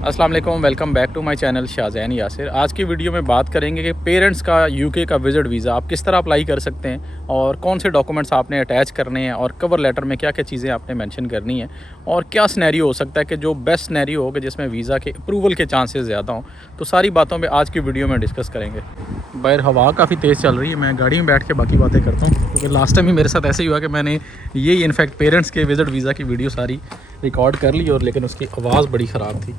अस्सलाम वालेकुम, welcome back to my channel Shahzain Yasir. आज की वीडियो में बात करेंगे कि पेरेंट्स का यूके का विज़िट वीज़ा आप किस तरह अप्लाई कर सकते हैं और कौन से डॉक्यूमेंट्स आपने अटैच करने हैं और कवर लेटर में क्या क्या चीज़ें आपने मेंशन करनी है और क्या सिनेरियो हो सकता है कि जो बेस्ट सिनेरियो हो कि जिसमें वीज़ा के अप्रूवल के चांसेस ज़्यादा हों। तो सारी बातों पर आज की वीडियो में डिस्कस करेंगे। बाहर हवा काफ़ी तेज़ चल रही है, मैं गाड़ी में बैठ के बाकी बातें करता हूँ क्योंकि लास्ट टाइम ही मेरे साथ ऐसे ही हुआ कि मैंने यही इनफैक्ट पेरेंट्स के विज़िट वीज़ा की वीडियो सारी रिकॉर्ड कर ली और लेकिन उसकी आवाज़ बड़ी ख़राब थी।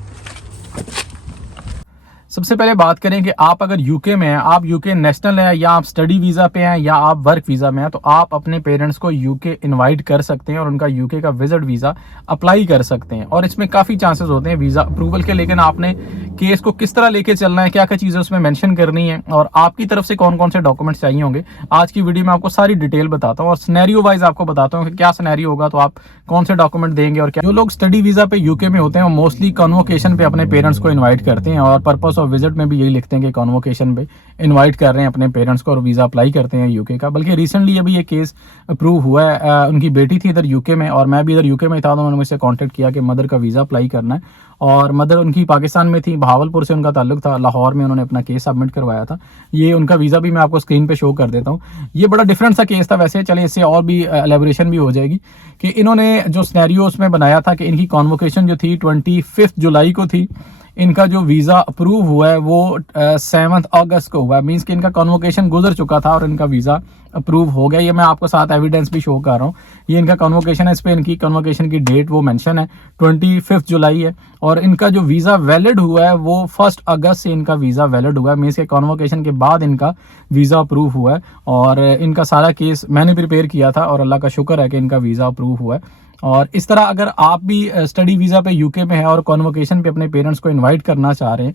सबसे पहले बात करें कि आप अगर यूके में हैं, आप यूके नेशनल हैं या आप स्टडी वीज़ा पे हैं या आप वर्क वीज़ा में हैं, तो आप अपने पेरेंट्स को यूके इनवाइट कर सकते हैं और उनका यूके का विजिट वीज़ा अप्लाई कर सकते हैं। और इसमें काफ़ी चांसेस होते हैं वीज़ा अप्रूवल के, लेकिन आपने केस को किस तरह लेके चलना है, क्या क्या चीज़ें उसमें मेंशन करनी है और आपकी तरफ से कौन कौन से डॉक्यूमेंट्स चाहिए होंगे, आज की वीडियो में आपको सारी डिटेल बताता हूँ और सिनेरियो वाइज आपको बताता हूँ कि क्या सिनेरियो होगा तो आप कौन से डॉक्यूमेंट देंगे और क्या। जो लोग स्टडी वीज़ा पे यूके में होते हैं वो मोस्टली कन्वोकेशन पे अपने पेरेंट्स को इन्वाइट करते हैं और पर्पस ऑफ विजिट में भी यही लिखते हैं कि कन्वोकेशन पे इनवाइट कर रहे हैं अपने पेरेंट्स को और वीज़ा अप्लाई करते हैं यूके का। बल्कि रिसेंटली अभी ये केस अप्रूव हुआ है, उनकी बेटी थी इधर यूके में और मैं भी इधर यूके में था, तो उन्होंने मुझसे कांटेक्ट किया कि मदर का वीज़ा अप्लाई करना है और मदर उनकी पाकिस्तान में थी, बहावलपुर से उनका ताल्लुक था, लाहौर में उन्होंने अपना केस सबमिट करवाया था। ये उनका वीज़ा भी मैं आपको स्क्रीन पे शो कर देता हूँ। ये बड़ा डिफरेंट सा केस था वैसे, चले इससे और भी एलेबोरेशन भी हो जाएगी कि इन्होंने जो सिनेरियो उसमें बनाया था कि इनकी कॉन्वोकेशन जो थी 25 जुलाई को थी, इनका जो वीज़ा अप्रूव हुआ है वो 7 अगस्त को हुआ है। मीन्स कि इनका कन्वोकेशन गुजर चुका था और इनका वीज़ा अप्रूव हो गया। ये मैं आपको साथ एविडेंस भी शो कर रहा हूँ। ये इनका कन्वोकेशन है, इस पर इनकी कन्वोकेशन की डेट वो मेंशन है 25 जुलाई है और इनका जो वीज़ा वैलिड हुआ है वो 1 अगस्त से इनका वीज़ा वैलिड हुआ है। मीन्स के कन्वोकेशन के बाद इनका वीज़ा अप्रूव हुआ है और इनका सारा केस मैंने प्रिपेयर किया था और अल्लाह का शुक्र है कि इनका वीज़ा अप्रूव हुआ है। और इस तरह अगर आप भी स्टडी वीज़ा पे यूके में है और कॉन्वोकेशन पे अपने पेरेंट्स को इनवाइट करना चाह रहे हैं,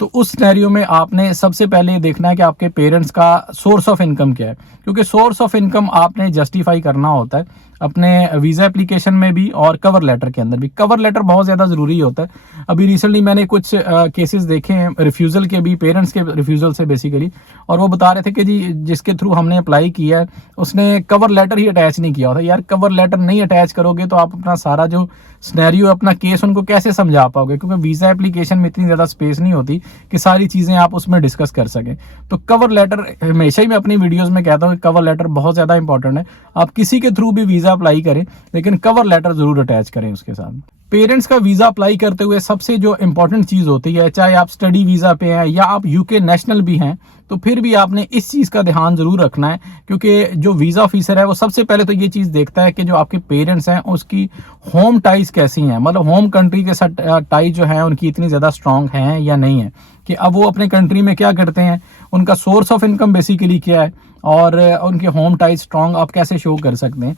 तो उस सिनेरियो में आपने सबसे पहले देखना है कि आपके पेरेंट्स का सोर्स ऑफ इनकम क्या है, क्योंकि सोर्स ऑफ इनकम आपने जस्टिफाई करना होता है अपने वीज़ा एप्लीकेशन में भी और कवर लेटर के अंदर भी। कवर लेटर बहुत ज़्यादा ज़रूरी होता है। अभी रिसेंटली मैंने कुछ केसेस देखे हैं रिफ्यूज़ल के भी, पेरेंट्स के रिफ्यूज़ल से बेसिकली, और वो बता रहे थे कि जी जिसके थ्रू हमने अप्लाई किया है उसने कवर लेटर ही अटैच नहीं किया होता। यार कवर लेटर नहीं अटैच करोगे तो आप अपना सारा जो सिनेरियो, अपना केस उनको कैसे समझा पाओगे, क्योंकि वीज़ा एप्लीकेशन में इतनी ज़्यादा स्पेस नहीं होती कि सारी चीज़ें आप उसमें डिस्कस कर सकें। तो कवर लेटर हमेशा ही मैं अपनी वीडियोज़ में कहता हूँ कि कवर लेटर बहुत ज़्यादा इंपॉर्टेंट है। आप किसी के थ्रू भी वीज़ा अप्लाई करें लेकिन कवर लेटर जरूर अटैच करें उसके साथ। पेरेंट्स का वीज़ा अप्लाई करते हुए सबसे जो इंपॉर्टेंट चीज़ होती है, चाहे आप स्टडी वीज़ा पे हैं या आप यूके नेशनल भी हैं, तो फिर भी आपने इस चीज़ का ध्यान ज़रूर रखना है, क्योंकि जो वीज़ा ऑफिसर है वो सबसे पहले तो ये चीज़ देखता है कि जो आपके पेरेंट्स हैं उसकी होम टाइज कैसी हैं, मतलब होम कंट्री के साथ टाइज जो है उनकी इतनी ज़्यादा स्ट्रॉन्ग हैं या नहीं है, कि अब वो अपने कंट्री में क्या करते हैं, उनका सोर्स ऑफ इनकम बेसिकली क्या है और उनके होम टाइज स्ट्रॉन्ग आप कैसे शो कर सकते हैं।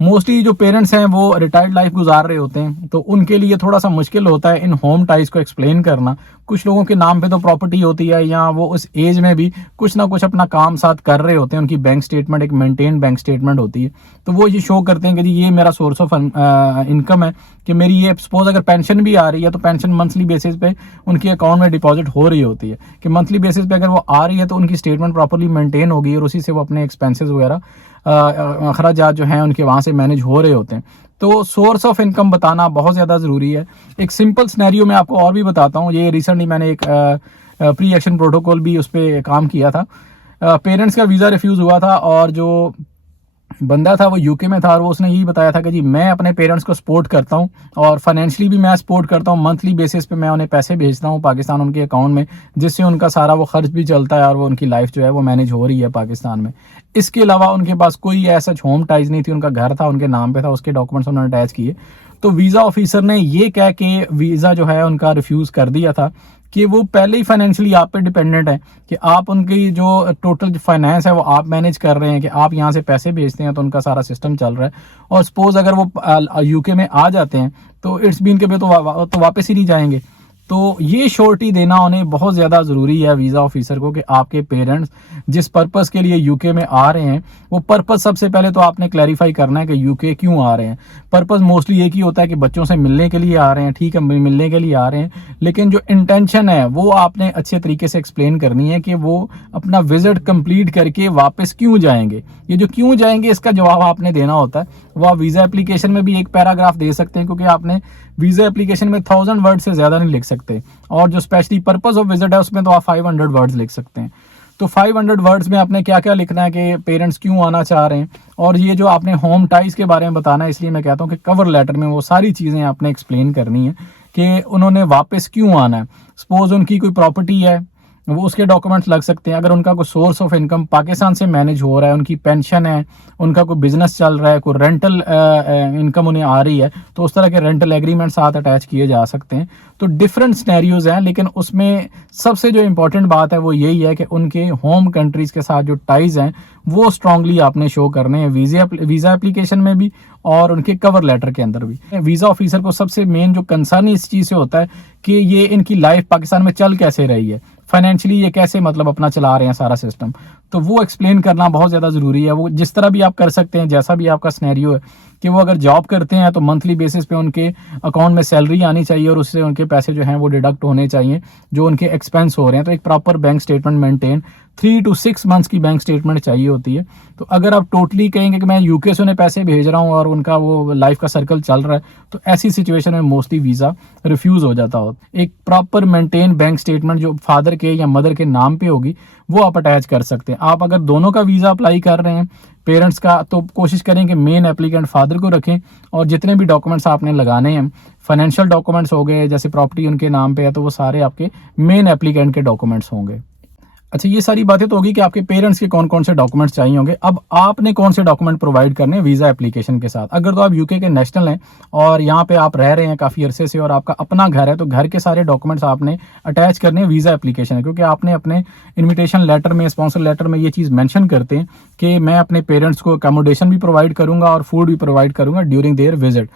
मोस्टली जो पेरेंट्स हैं वो रिटायर्ड लाइफ गुजार रहे होते हैं, तो उनके लिए थोड़ा सा मुश्किल होता है इन होम टाइज को एक्सप्लेन करना। कुछ लोगों के नाम पे तो प्रॉपर्टी होती है या वो उस एज में भी कुछ ना कुछ अपना काम साथ कर रहे होते हैं, उनकी बैंक स्टेटमेंट एक मेंटेन बैंक स्टेटमेंट होती है, तो वो ये शो करते हैं कि जी ये मेरा सोर्स ऑफ इनकम है, कि मेरी ये सपोज अगर पेंशन भी आ रही है तो पेंशन मंथली बेसिस पे उनके अकाउंट में डिपॉजिट हो रही होती है, कि मंथली बेसिस पे अगर वो आ रही है तो उनकी स्टेटमेंट प्रॉपर्ली मेंटेन होगी और उसी से वो अपने एक्सपेंसेस वगैरह अखराजात जो हैं उनके वहाँ से मैनेज हो रहे होते हैं। तो सोर्स ऑफ इनकम बताना बहुत ज़्यादा ज़रूरी है। एक सिंपल सिनेरियो मैं आपको और भी बताता हूँ। ये रिसेंटली मैंने एक प्री एक्शन प्रोटोकॉल भी उस पर काम किया था। पेरेंट्स का वीज़ा रिफ्यूज़ हुआ था और जो बंदा था वो यूके में था और वो उसने यही बताया था कि जी मैं अपने पेरेंट्स को सपोर्ट करता हूँ और फाइनेंशियली भी मैं सपोर्ट करता हूँ, मंथली बेसिस पे मैं उन्हें पैसे भेजता हूँ पाकिस्तान उनके अकाउंट में, जिससे उनका सारा वो खर्च भी चलता है और वो उनकी लाइफ जो है वो मैनेज हो रही है पाकिस्तान में। इसके अलावा उनके पास कोई ऐसा होम टाइज नहीं थी, उनका घर था उनके नाम पे था, उसके डॉक्यूमेंट्स उन्होंने अटैच किए। तो वीज़ा ऑफिसर ने ये कह के वीज़ा जो है उनका रिफ्यूज़ कर दिया था कि वो पहले ही फाइनेंशियली आप पे डिपेंडेंट है, कि आप उनकी जो टोटल फाइनेंस है वो आप मैनेज कर रहे हैं, कि आप यहाँ से पैसे भेजते हैं तो उनका सारा सिस्टम चल रहा है। और सपोज अगर वो यूके में आ जाते हैं तो इट्स बीन के पे तो वापस ही नहीं जाएंगे। तो ये श्योरिटी देना उन्हें बहुत ज़्यादा ज़रूरी है वीज़ा ऑफिसर को, कि आपके पेरेंट्स जिस पर्पस के लिए यूके में आ रहे हैं वो पर्पस सबसे पहले तो आपने क्लैरिफाई करना है कि यूके क्यों आ रहे हैं। पर्पस मोस्टली एक ही होता है कि बच्चों से मिलने के लिए आ रहे हैं, ठीक है मिलने के लिए आ रहे हैं, लेकिन जो इंटेंशन है वो आपने अच्छे तरीके से एक्सप्लेन करनी है कि वो अपना विजिट कंप्लीट करके वापस क्यों जाएंगे। ये जो क्यों जाएंगे इसका जवाब आपने देना होता है। वो आप वीज़ा एप्लीकेशन में भी एक पैराग्राफ दे सकते हैं, क्योंकि आपने वीज़ा एप्लीकेशन में 1000 वर्ड से ज़्यादा नहीं लिख सकते, और जो स्पेशली पर्पस ऑफ विजिट है उसमें तो आप 500 वर्ड्स लिख सकते हैं। तो 500 वर्ड्स में आपने क्या क्या लिखना है कि पेरेंट्स क्यों आना चाह रहे हैं, और ये जो आपने होम टाइज के बारे में बताना है, इसलिए मैं कहता हूँ कि कवर लेटर में वो सारी चीज़ें आपने एक्सप्लेन करनी है कि उन्होंने वापस क्यों आना है। सपोज उनकी कोई प्रॉपर्टी है, वो उसके डॉक्यूमेंट्स लग सकते हैं। अगर उनका कोई सोर्स ऑफ इनकम पाकिस्तान से मैनेज हो रहा है, उनकी पेंशन है, उनका कोई बिजनेस चल रहा है, कोई रेंटल इनकम उन्हें आ रही है, तो उस तरह के रेंटल एग्रीमेंट साथ अटैच किए जा सकते हैं। तो डिफरेंट सिनेरियोज हैं, लेकिन उसमें सबसे जो इंपॉर्टेंट बात है वो यही है कि उनके होम कंट्रीज के साथ जो टाइज हैं वो स्ट्रांगली आपने शो करने हैं, वीज़ा एप्लीकेशन में भी और उनके कवर लेटर के अंदर भी। वीज़ा ऑफिसर को सबसे मेन जो कंसर्न इस चीज़ से होता है कि ये इनकी लाइफ पाकिस्तान में चल कैसे रही है, फाइनेंशियली ये कैसे मतलब अपना चला रहे हैं सारा सिस्टम, तो वो एक्सप्लेन करना बहुत ज़्यादा ज़रूरी है। वो जिस तरह भी आप कर सकते हैं, जैसा भी आपका सिनेरियो है कि वो अगर जॉब करते हैं तो मंथली बेसिस पे उनके अकाउंट में सैलरी आनी चाहिए और उससे उनके पैसे जो हैं वो डिडक्ट होने चाहिए जो उनके एक्सपेंस हो रहे हैं। तो एक proper bank statement maintain 3 to 6 months की बैंक स्टेटमेंट चाहिए होती है। तो अगर आप टोटली कहेंगे कि मैं यूके से उन्हें पैसे भेज रहा हूँ और उनका वो लाइफ का सर्कल चल रहा है, तो ऐसी सिचुएशन में मोस्टली वीज़ा रिफ्यूज़ हो जाता हो। एक प्रॉपर मेंटेन बैंक स्टेटमेंट जो फादर के या मदर के नाम पे होगी वो आप अटैच कर सकते हैं। आप अगर दोनों का वीज़ा अप्लाई कर रहे हैं पेरेंट्स का, तो कोशिश करें कि मेन एप्लीकेंट फादर को रखें, और जितने भी डॉक्यूमेंट्स आपने लगाने हैं, फाइनेंशियल डॉक्यूमेंट्स हो गए, जैसे प्रॉपर्टी उनके नाम पे है तो वो सारे आपके मेन एप्लीकेंट के डॉक्यूमेंट्स होंगे। अच्छा, ये सारी बातें तो होगी कि आपके पेरेंट्स के कौन कौन से डॉक्यूमेंट्स चाहिए होंगे। अब आपने कौन से डॉक्यूमेंट प्रोवाइड करने हैं वीज़ा एप्लीकेशन के साथ। अगर तो आप यूके के नेशनल हैं और यहाँ पे आप रह रहे हैं काफ़ी अरसे से और आपका अपना घर है, तो घर के सारे डॉक्यूमेंट्स आपने अटैच करने हैं वीज़ा एप्लीकेशन है, क्योंकि आपने अपने इन्विटेशन लेटर में, स्पॉन्सर लेटर में ये चीज़ मेंशन करते हैं कि मैं अपने पेरेंट्स को अकोमोडेशन भी प्रोवाइड करूँगा और फूड भी प्रोवाइड करूँगा during their visit.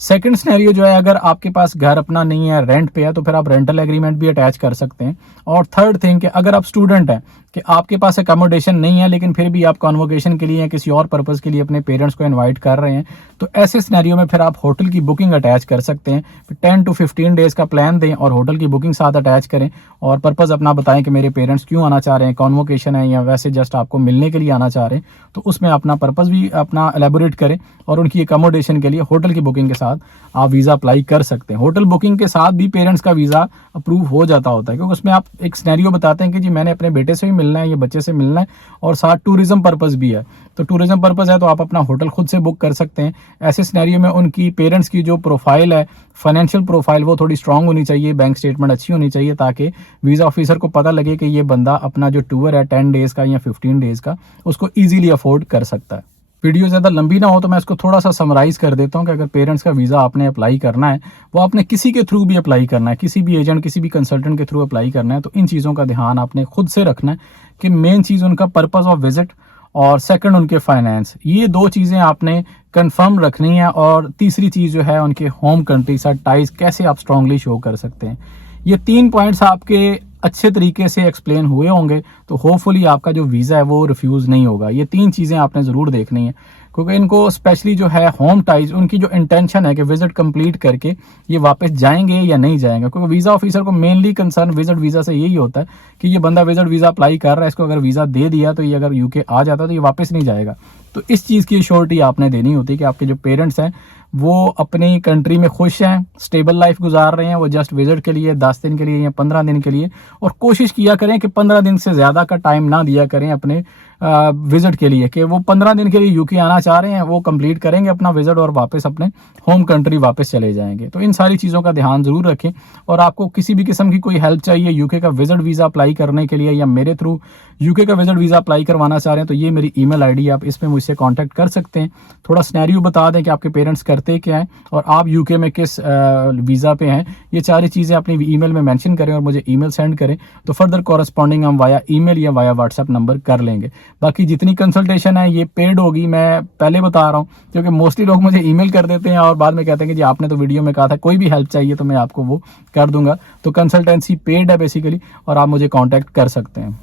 Second scenario जो है, अगर आपके पास घर अपना नहीं है, रेंट पे है, तो फिर आप रेंटल एग्रीमेंट भी अटैच कर सकते हैं। और थर्ड थिंग कि अगर आप स्टूडेंट हैं कि आपके पास अकोमोडेशन नहीं है लेकिन फिर भी आप कॉन्वोकेशन के लिए या किसी और पर्पज़ के लिए अपने पेरेंट्स को इनवाइट कर रहे हैं, तो ऐसे सिनेरियो में फिर आप होटल की बुकिंग अटैच कर सकते हैं। 10 to 15 डेज़ का प्लान दें और होटल की बुकिंग साथ अटैच करें और पर्पज़ अपना बताएं कि मेरे पेरेंट्स क्यों आना चाह रहे हैं, कॉन्वोकेशन है या वैसे जस्ट आपको मिलने के लिए आना चाह रहे हैं, तो उसमें अपना पर्पज़ भी अपना एलेबोरेट करें और उनकी अकोमोडेशन के लिए होटल की बुकिंग के साथ आप वीज़ा अप्लाई कर सकते हैं। होटल बुकिंग के साथ भी पेरेंट्स का वीज़ा अप्रूव हो जाता होता है, क्योंकि उसमें आप एक सिनेरियो बताते हैं कि जी मैंने अपने बेटे से भी मिलना है या बच्चे से मिलना है और साथ टूरिज्म पर्पज़ भी है। तो टूरिज्म पर्पज़ है तो आप अपना होटल खुद से बुक कर सकते हैं। ऐसे सिनेरियो में उनकी पेरेंट्स की जो प्रोफाइल है, फाइनेंशियल प्रोफाइल, वो थोड़ी स्ट्रांग होनी चाहिए, बैंक स्टेटमेंट अच्छी होनी चाहिए, ताकि वीज़ा ऑफिसर को पता लगे कि ये बंदा अपना जो टूर है 10 डेज़ का या 15 डेज़ का, उसको ईजिली अफोर्ड कर सकता है। वीडियो ज़्यादा लंबी ना हो तो मैं इसको थोड़ा सा समराइज़ कर देता हूँ कि अगर पेरेंट्स का वीज़ा आपने अप्लाई करना है, वो आपने किसी के थ्रू भी अप्लाई करना है, किसी भी एजेंट, किसी भी कंसल्टेंट के थ्रू अप्लाई करना है, तो इन चीज़ों का ध्यान आपने खुद से रखना है कि मेन चीज़ उनका पर्पज़ ऑफ विजिट और सेकंड उनके फाइनेंस, ये दो चीज़ें आपने कंफर्म रखनी है। और तीसरी चीज़ जो है उनके होम कंट्री साथ टाइज कैसे आप स्ट्रांगली शो कर सकते हैं। ये 3 पॉइंट्स आपके अच्छे तरीके से एक्सप्लेन हुए होंगे तो होपफुली आपका जो वीज़ा है वो रिफ्यूज़ नहीं होगा। ये 3 चीज़ें आपने ज़रूर देखनी है, क्योंकि इनको स्पेशली जो है होम टाइज, उनकी जो इंटेंशन है कि विजिट कंप्लीट करके ये वापस जाएंगे या नहीं जाएंगे, क्योंकि वीज़ा ऑफिसर को मेनली कंसर्न विजिट वीज़ा से यही होता है कि ये बंदा विजिट वीज़ा अप्लाई कर रहा है, इसको अगर वीज़ा दे दिया तो ये अगर यूके आ जाता तो ये वापस नहीं जाएगा। तो इस चीज़ की श्योरिटी आपने देनी होती है कि आपके जो पेरेंट्स हैं वो अपनी कंट्री में खुश हैं, स्टेबल लाइफ गुजार रहे हैं, वो जस्ट विजिट के लिए 10 दिन के लिए या 15 दिन के लिए, और कोशिश किया करें कि 15 दिन से ज़्यादा का टाइम ना दिया करें अपने विजिट के लिए, कि वो 15 दिन के लिए यूके आना चाह रहे हैं, वो कंप्लीट करेंगे अपना विजिट और वापस अपने होम कंट्री वापस चले जाएंगे। तो इन सारी चीज़ों का ध्यान ज़रूर रखें। और आपको किसी भी किस्म की कोई हेल्प चाहिए यूके का विजिट वीज़ा अप्लाई करने के लिए या मेरे थ्रू यूके का विजिट वीज़ा अप्लाई करवाना चाह रहे हैं, तो ये मेरी ईमेल आईडी, आप इसमें मुझसे कांटेक्ट कर सकते हैं। थोड़ा सिनेरियो बता दें कि आपके पेरेंट्स करते क्या हैं और आप यूके में किस वीज़ा पे हैं, ये सारी चीज़ें अपनी ईमेल में मेंशन करें और मुझे ईमेल सेंड करें, तो फर्दर कॉरेस्पॉन्डिंग हम वाया ईमेल या वाया व्हाट्सएप नंबर कर लेंगे। बाकी जितनी कंसल्टेशन है ये पेड होगी, मैं पहले बता रहा हूँ, क्योंकि मोस्टली लोग मुझे ईमेल कर देते हैं और बाद में कहते हैं कि जी आपने तो वीडियो में कहा था कोई भी हेल्प चाहिए तो मैं आपको वो कर दूंगा। तो कंसल्टेंसी पेड है बेसिकली, और आप मुझे कॉन्टैक्ट कर सकते हैं।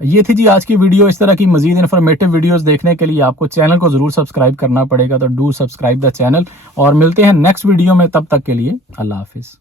ये थी जी आज की वीडियो। इस तरह की मजीद इन्फॉर्मेटिव वीडियोस देखने के लिए आपको चैनल को ज़रूर सब्सक्राइब करना पड़ेगा, तो डू सब्सक्राइब द चैनल, और मिलते हैं नेक्स्ट वीडियो में। तब तक के लिए अल्लाह हाफिज़।